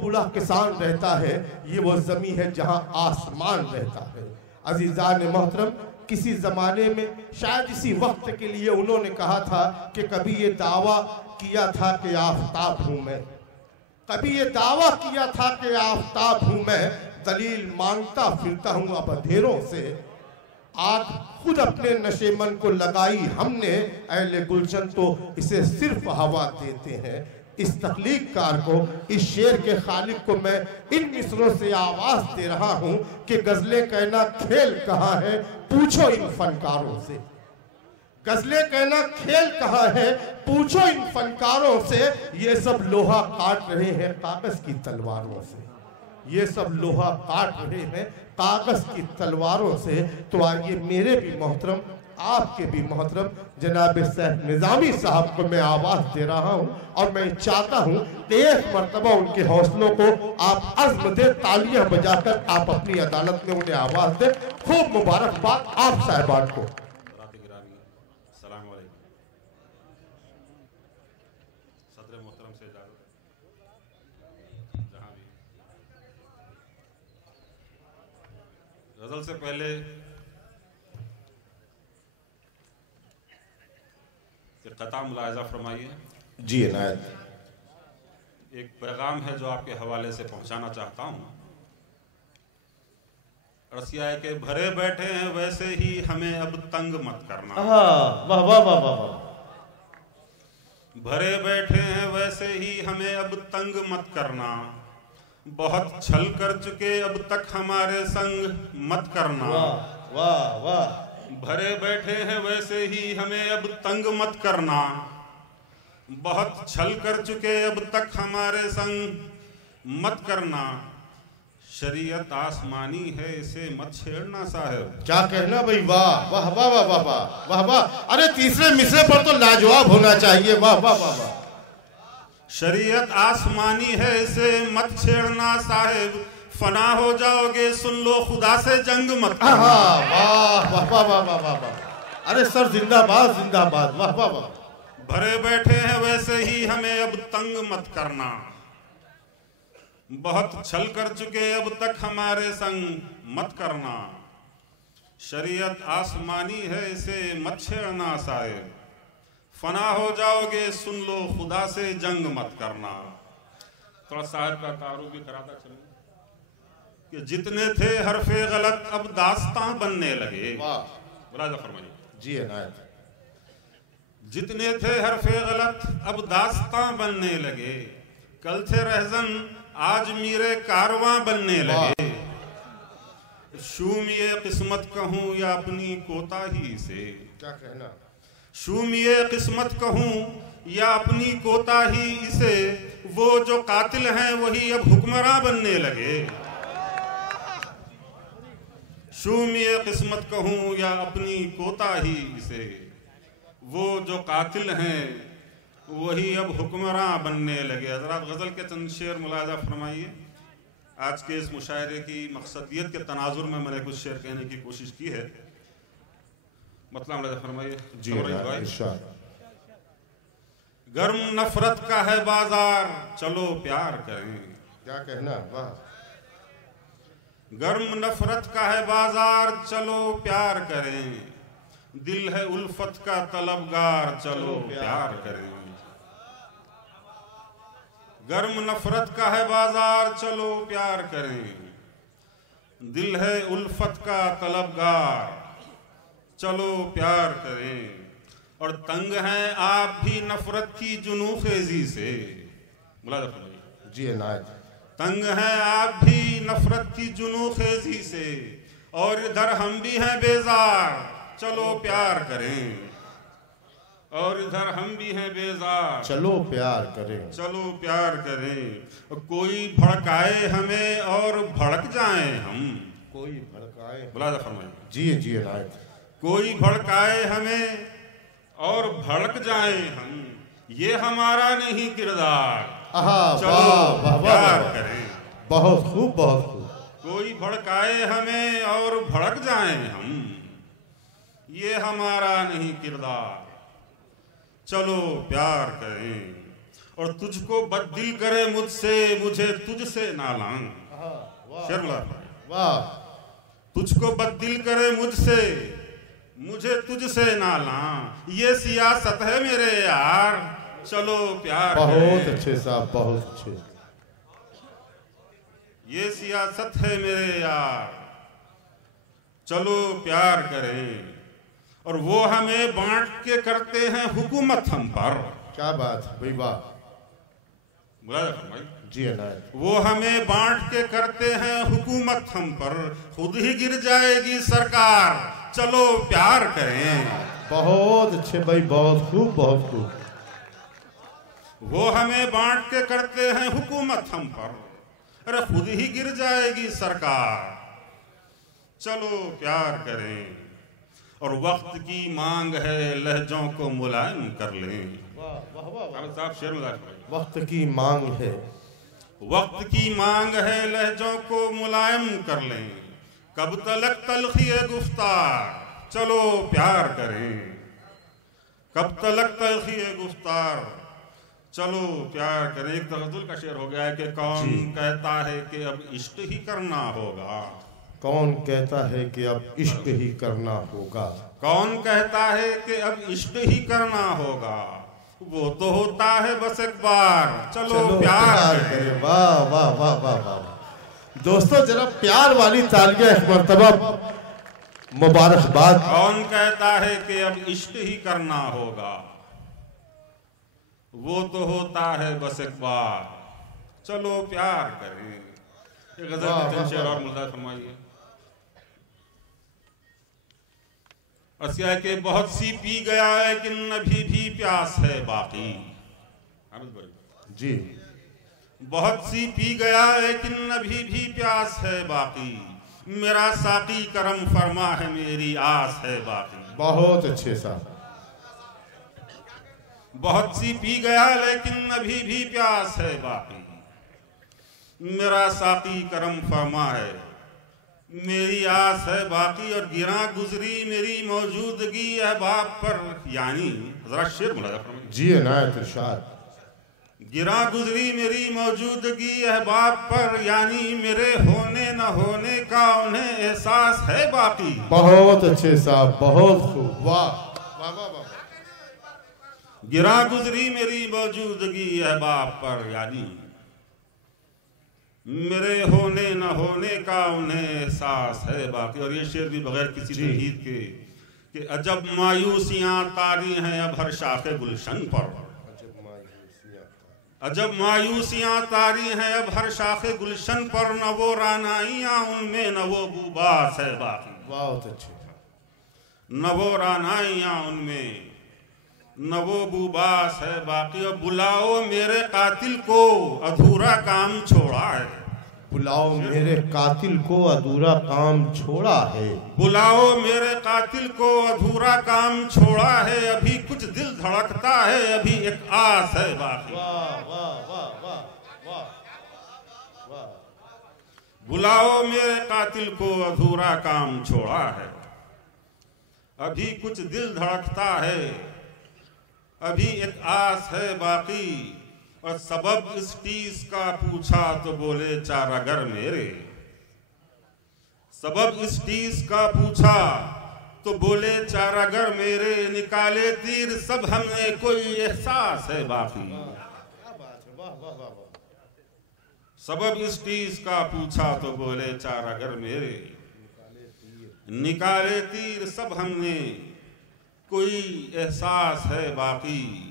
बूढ़ा किसान रहता है, ये वो जमीन है जहां आसमान रहता है। अजीजान मोहतरम, किसी जमाने में शायद इसी वक्त के लिए उन्होंने कहा था कि कभी ये दावा किया था कि आफताब हूं मैं, कभी ये दावा किया था कि आफताब हूं मैं, दलील मांगता फिरता हूं अब अंधेरों से। आग खुद अपने नशेमन को लगाई हमने, अहले गुलशन तो इसे सिर्फ हवा देते हैं। इस तख्लीककार को, इस शेर के खालिक को मैं इन मिसरों से आवाज दे रहा हूं कि गजलें कहना खेल कहाँ है, पूछो इन फनकारों से। गजलें कहना खेल कहाँ है, पूछो इन फनकारों से। ये सब लोहा काट रहे हैं कागज की तलवारों से, ये सब लोहा काट रहे हैं कागज की तलवारों से। तो आइए मेरे भी मोहतरम, आपके भी मोहतरम जनाब सैफ निजामी साहब को मैं आवाज दे रहा हूं, और मैं चाहता हूं कि एक मरतबा उनके हौसलों को आप अज़्म दे, तालियां बजाकर आप अपनी अदालत में उन्हें आवाज दे। खूब मुबारकबाद आप साहिबान को। गजल से पहले कता मुलाहिजा फरमाइए। जी इनायत। एक पैगाम है जो आपके हवाले से पहुंचाना चाहता हूं। रसिया है कि भरे बैठे हैं वैसे ही हमें अब तंग मत करना। वाह वाह वाह वाह। भरे बैठे हैं वैसे ही हमें अब तंग मत करना, बहुत छल कर चुके अब तक हमारे संग मत करना। वाह वाह वाह। भरे बैठे हैं वैसे ही हमें अब तंग मत करना, बहुत छल कर चुके अब तक हमारे संग मत करना। शरीयत आसमानी है इसे मत छेड़ना साहब। क्या कहना भाई, वाह वाह वाह वाह वाह वाह वाह वाह। अरे तीसरे मिसरे पर तो लाजवाब होना चाहिए। वाह वाह वाह वाह। शरीयत आसमानी है इसे मत छेड़ना साहिब, फना हो जाओगे सुन लो खुदा से जंग मत करना। वाह वाह वाह वाह वाह वाह। अरे सर जिंदाबाद जिंदाबाद। वाह वाह वाह। भरे बैठे हैं वैसे ही हमें अब तंग मत करना, बहुत छल कर चुके अब तक हमारे संग मत करना। शरीयत आसमानी है इसे मत छेड़ना साहिब, फना हो जाओगे सुन लो खुदा से जंग मत करना। थोड़ा साहिब का तारुफ भी कराता चलूं कि जितने थे हरफे गलत अब दास्तां बनने लगे। मुलाहिजा फरमाइए। जी इनायत। जितने थे हरफे गलत अब दास्तां बनने लगे, कल थे रहजन आज मीरे कारवां बनने लगे। शूम ये किस्मत कहूं या अपनी कोताही से, क्या कहना, शूम ये किस्मत कहूं या अपनी कोताही से, वो जो कातिल हैं वही अब हुक्मरां बनने लगे। शूम ये किस्मत कहूं या अपनी कोताही से, वो जो कातिल हैं वही अब हुक्मरां बनने लगे। हज़रात गज़ल के चंद शेर मुलाहिजा फरमाइए। आज के इस मुशायरे की मकसदियत के तनाजुर में मैंने कुछ शेर कहने की कोशिश की है। मतलब मुलाहिजा फरमाइए। जी। गर्म नफरत का है बाजार चलो प्यार करें। क्या कहना, वाह। गर्म नफरत का है बाजार चलो प्यार करें, दिल है उल्फत का तलबगार चलो प्यार करें। गर्म नफरत का है बाजार चलो प्यार करें, दिल है उल्फत का तलबगार चलो प्यार करें। और तंग हैं आप भी नफरत की जुनूखेजी से। जी इनायत। तंग हैं आप भी नफरत की जुनूखेजी से, और इधर हम भी हैं बेजार चलो प्यार करें। और इधर हम भी हैं बेजार चलो प्यार करें। चलो प्यार करें। कोई भड़काए हमें और भड़क जाएं हम। कोई भड़काए। मुलाहिजा फरमाइए। जी जी इनायत। कोई भड़काए हमें और भड़क जाएं हम, ये हमारा नहीं किरदार चलो प्यार करें। बहुत खूब, बहुत खूब। कोई भड़काए हमें और भड़क जाएं हम, ये हमारा नहीं किरदार। चलो प्यार करें और तुझको बददिल करे मुझसे, मुझे तुझसे ना लाऊं। वाह। तुझको बददिल करे मुझसे, मुझे तुझसे ना लाऊं, ये सियासत है मेरे यार। चलो प्यार बहुत अच्छे साहब, बहुत अच्छे। ये सियासत है मेरे यार, चलो प्यार करें और वो हमें बांट के करते हैं हुकूमत हम पर। क्या बात है भाई, वाह। भाई जी अनायत। वो हमें बांट के करते हैं हुकूमत हम पर, खुद ही गिर जाएगी सरकार। चलो प्यार करें। बहुत अच्छे भाई, बहुत खूब, बहुत खूब। वो हमें बांट के करते हैं हुकूमत हम पर, अरे खुद ही गिर जाएगी सरकार। चलो प्यार करें और वक्त की मांग है, लहजों को मुलायम कर लें। साहब शेर वक्त की मांग है, वक्त की मांग है, लहजों को मुलायम कर लें। कब तलक तलखी गुफ्तार, चलो प्यार करें। कब तलक तलखी गुफ्तार, चलो प्यार करें। एक तगजुल का शेर हो गया है कि कौन कहता है कि अब इश्क ही करना होगा। कौन कहता है कि अब इश्क ही करना होगा। कौन कहता है कि अब इश्क ही करना होगा, वो तो होता है बस एक बार। चलो प्यार करें। वाह वाह वाह वाह वाह। दोस्तों जरा प्यार वाली तालियां एक मर्तबा, मुबारकबाद। कौन कहता है कि अब इश्क ही करना होगा, वो तो होता है बस एक बार। चलो प्यार करें। ये गजल शेर और मुल्ला फरमाइए। अस्या के बहुत सी पी गया है कि अभी भी प्यास है बाकी। जी। बहुत सी पी गया है कि अभी भी प्यास है बाकी, मेरा साकी करम फरमा है, मेरी आस है बाकी। बहुत अच्छे साहब। बहुत सी पी गया लेकिन अभी भी प्यास है बाकी, मेरा साकी करम फरमा है, मेरी आस है बाकी। और गिरा गुजरी मेरी मौजूदगी अहबाब पर, यानी जरा शेर बोला जी अनायत इरशाद। गिरा गुजरी मेरी मौजूदगी अहबाब पर, यानी मेरे होने न होने का उन्हें एहसास है बाकी। बहुत अच्छे साहब, बहुत खूब। वाह वाह वाह वाह। गिरा गुजरी मेरी मौजूदगी अहबाब पर, यानी मेरे होने न होने का उन्हें एहसास है बाकी। और ये शेर भी बगैर किसी तमहीद के कि अजब मायूसियां तारी हैं अब हर शाखे गुलशन पर। अजब मायूसियां तारी हैं अब हर शाखे गुलशन पर, न वो रानाइयां उनमें न वो बुबास है बाकी। बहुत अच्छे। न वो रानाइयां उनमें न वो बुबास है बाकी। और बुलाओ मेरे कातिल को अधूरा काम छोड़ा है। बुलाओ मेरे कातिल को अधूरा काम छोड़ा है। बुलाओ मेरे कातिल को अधूरा काम छोड़ा है, अभी कुछ दिल धड़कता है, अभी एक आस है बाकी। वाह वाह वाह वाह वाह वाह। बुलाओ मेरे कातिल को अधूरा काम छोड़ा है, अभी कुछ दिल धड़कता है, अभी एक आस है बाकी। और सबब इस टीस का पूछा तो बोले चारागर मेरे, सबब इस टीस का पूछा तो बोले चारागर मेरे, निकाले तीर सब हमने कोई एहसास है बाकी। सबब इस टीस का पूछा तो बोले चारागर मेरे, निकाले तीर सब हमने कोई एहसास है बाकी।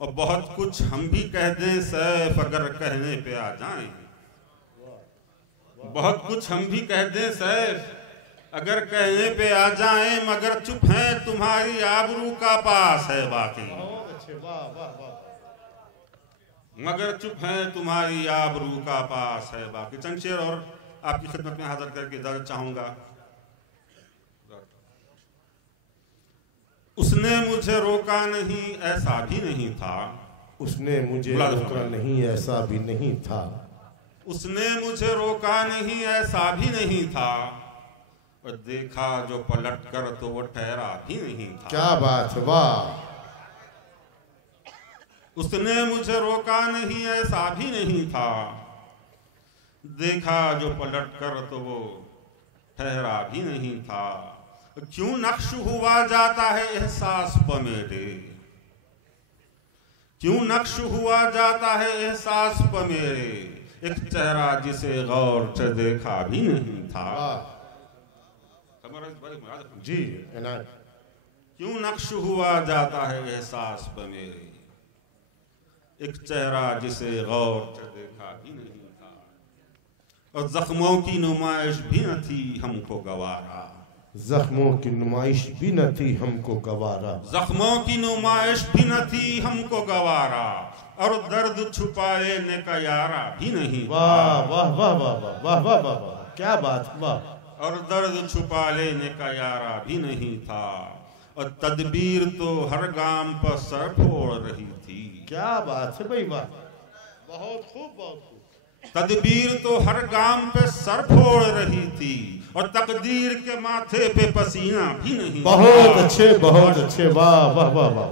और बहुत कुछ हम भी कह दें सैफ अगर कहने पे आ जाएं, बहुत कुछ हम भी कह दें सैफ अगर कहने पे आ जाएं, मगर चुप है तुम्हारी आबरू का पास है बाकी। मगर चुप है तुम्हारी आबरू का पास है बाकी। चंद शेर और आपकी खिदमत में हाजिर करके इजाजत चाहूंगा। उसने मुझे रोका नहीं ऐसा भी नहीं था, उसने मुझे रोका नहीं ऐसा भी नहीं था, उसने मुझे रोका नहीं ऐसा भी नहीं था, और देखा जो पलट कर तो वो ठहरा भी नहीं था। क्या बात, वाह। उसने मुझे रोका नहीं ऐसा भी नहीं था, देखा जो पलट कर तो वो ठहरा भी नहीं था। क्यों नक्श हुआ जाता है एहसास प मेरे, क्यों नक्श हुआ जाता है एहसास प मेरे, एक चेहरा जिसे गौर से देखा भी नहीं था। जी इनायत। क्यों नक्श हुआ जाता है एहसास प मेरे, एक चेहरा जिसे गौर से देखा भी नहीं था, और जख्मों की नुमाइश भी न थी हमको गवारा, जख्मों की नुमाइश भी न थी हमको गवारा, जख्मों की नुमाइश भी न थी हमको गवारा, और दर्द छुपाए ने का यारा भी नहीं। वाह वाह वाह वाह वाह वाह वाह वाह वाह, क्या बात, वाह। और दर्द छुपा लेने का यारा भी नहीं था, और तदबीर तो हर गाम पर सर फोड़ रही थी। क्या बात है भाई, वाह, बहुत खूब, बहुत खूब। तदबीर तो हर गाम पे सर फोड़ रही थी, और तकदीर के माथे पे पसीना भी नहीं। बहुत अच्छे, बहुत अच्छे, वाह वाह वाह वाह।